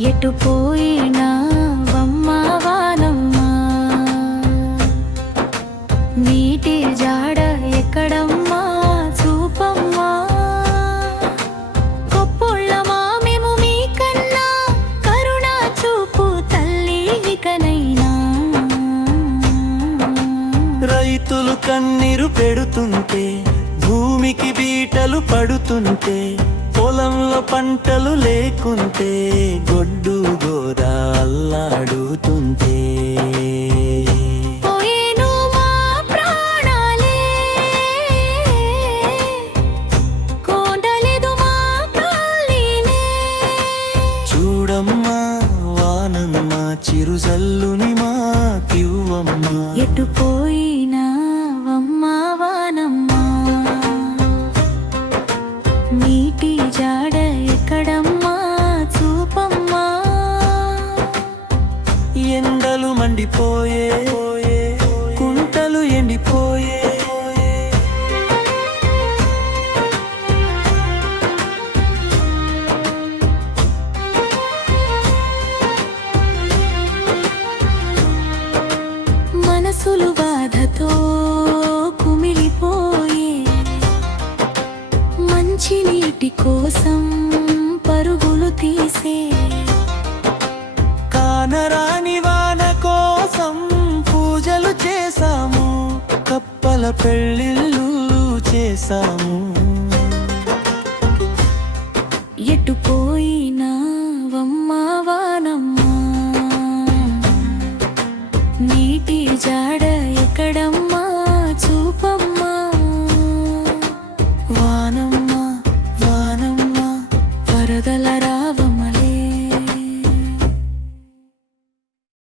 ఎటు పోయినా వమ్మా వానమ్మా, నీటి జాడ ఎక్కడమ్మా చూపమ్మా. కొప్పుళ్ళమా మేము మీకన్నా, కరుణా చూపు తల్లి ఇకనైనా. రైతులు కన్నీరు పెడుతుంటే, భూమికి బీటలు పడుతుంటే, పొలంలో పంటలు లేకుంటే, గొడ్డు గోదా అల్లాడుతుంటే, పోయేను మా ప్రాణాలే, కోడలేదు మా తల్లినే. చూడమ్మా వానమ్మ చిరుజల్లుని మాకివ్వమ్మా. ఎటు పోయినా వమ్మా వానమ్మా, నీటి జాడ ఎక్కడమ్మా చూపమ్మా. ఎండలు మండిపోయే, కుంటలు ఎండిపోయే, మనసులు బాధతో కుమిలిపోయే, మంచి నీటి కోసం పరుగులు తీసే. కానరాని వాన కోసం పూజలు చేశాము, కప్పల పెళ్ళిళ్ళు చేశాము. ఎటు పోయినా వమ్మ